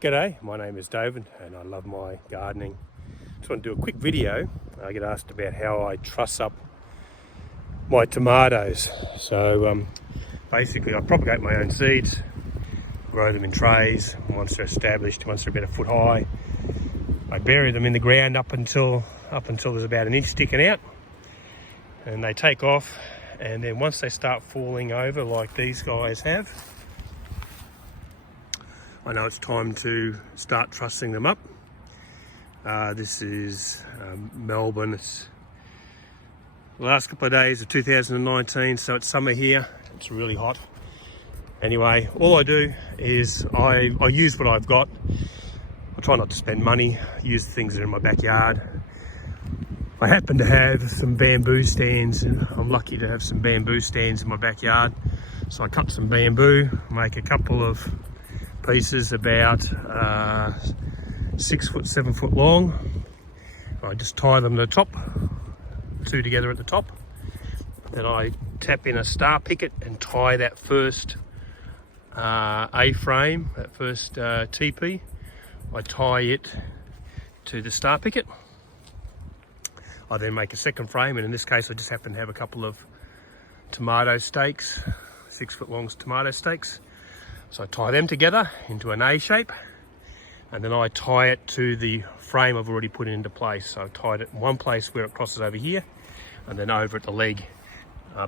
G'day, my name is David and I love my gardening. Just want to do a quick video. I get asked about how I truss up my tomatoes. So basically I propagate my own seeds, grow them in trays. Once they're established, once they're about a foot high, I bury them in the ground up until there's about an inch sticking out, and they take off. And then once they start falling over like these guys have, I know it's time to start trussing them up. This is Melbourne. It's the last couple of days of 2019, so it's summer here. It's really hot. Anyway, all I do is I use what I've got. I try not to spend money, use things that are in my backyard. I happen to have some bamboo stands, and I'm lucky to have some bamboo stands in my backyard. So I cut some bamboo, make a couple of pieces about 6 foot, 7 foot long. I just tie them to the top, two together at the top. Then I tap in a star picket and tie that first A-frame, that first TP. I tie it to the star picket. I then make a second frame, and in this case I just happen to have a couple of tomato stakes, 6 foot long tomato stakes. So I tie them together into an A shape, and then I tie it to the frame I've already put into place. So I tied it in one place where it crosses over here, and then over at the leg,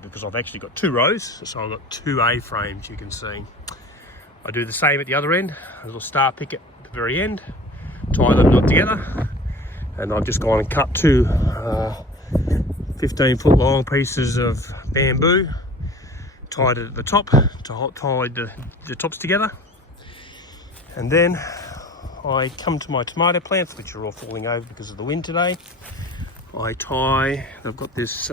because I've actually got two rows, so I've got two A frames, you can see. I do the same at the other end, a little star picket at the very end, tie them not together, and I've just gone and cut two 15 foot long pieces of bamboo, tied it at the top to tie the tops together. And then I come to my tomato plants, which are all falling over because of the wind today. I've got this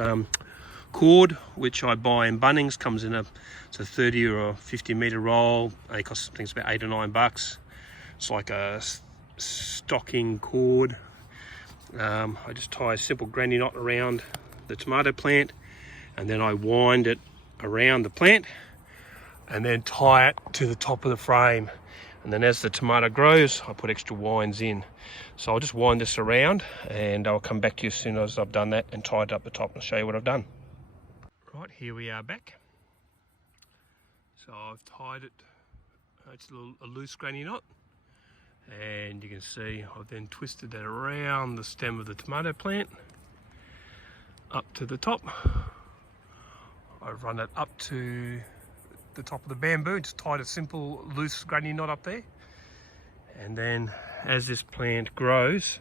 cord which I buy in Bunnings, comes in it's a 30 or 50 meter roll. They cost, I think it's about $8 or $9. It's like a stocking cord. I just tie a simple granny knot around the tomato plant, and then I wind it around the plant and then tie it to the top of the frame. And then as the tomato grows, I put extra winds in. So I'll just wind this around, and I'll come back to you as soon as I've done that and tied up the top, and I'll show you what I've done. Right, here we are back. So I've tied it, it's a loose granny knot, and you can see I've then twisted that around the stem of the tomato plant up to the top. I've run it up to the top of the bamboo, just tied a simple loose granny knot up there. And then as this plant grows,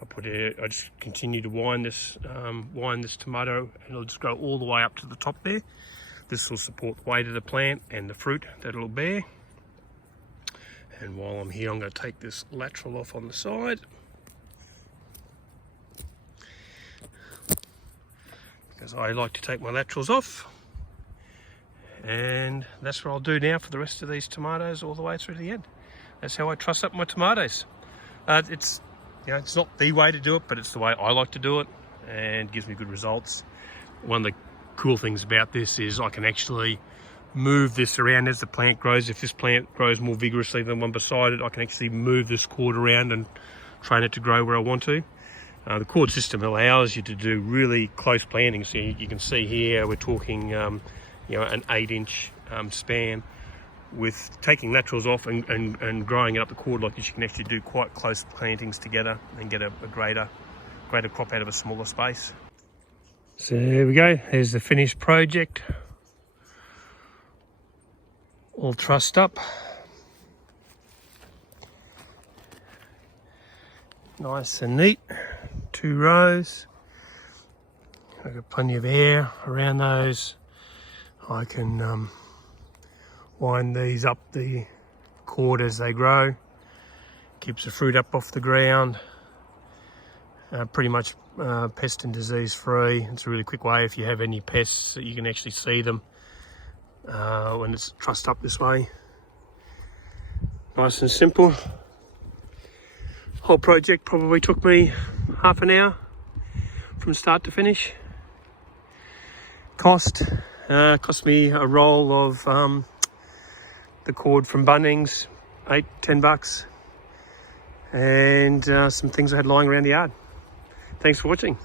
I just continue to wind this tomato, and it'll just grow all the way up to the top there. This will support the weight of the plant and the fruit that it'll bear. And while I'm here, I'm going to take this lateral off on the side, because I like to take my laterals off. And that's what I'll do now for the rest of these tomatoes all the way through to the end. That's how I truss up my tomatoes. It's not the way to do it, but it's the way I like to do it, and gives me good results. One of the cool things about this is I can actually move this around as the plant grows. If this plant grows more vigorously than one beside it, I can actually move this cord around and train it to grow where I want to. The cord system allows you to do really close planting. So you can see here we're talking an 8-inch span. With taking laterals off and growing it up the cord like this, you can actually do quite close plantings together and get a greater crop out of a smaller space. So there we go, there's the finished project, all trussed up. Nice and neat, 2 rows. I've got plenty of air around those. I can wind these up the cord as they grow. Keeps the fruit up off the ground. Pretty much pest and disease free. It's a really quick way if you have any pests that you can actually see them when it's trussed up this way. Nice and simple. Whole project probably took me half an hour from start to finish. Cost me a roll of the cord from Bunnings, $8-10. and some things I had lying around the yard. Thanks for watching.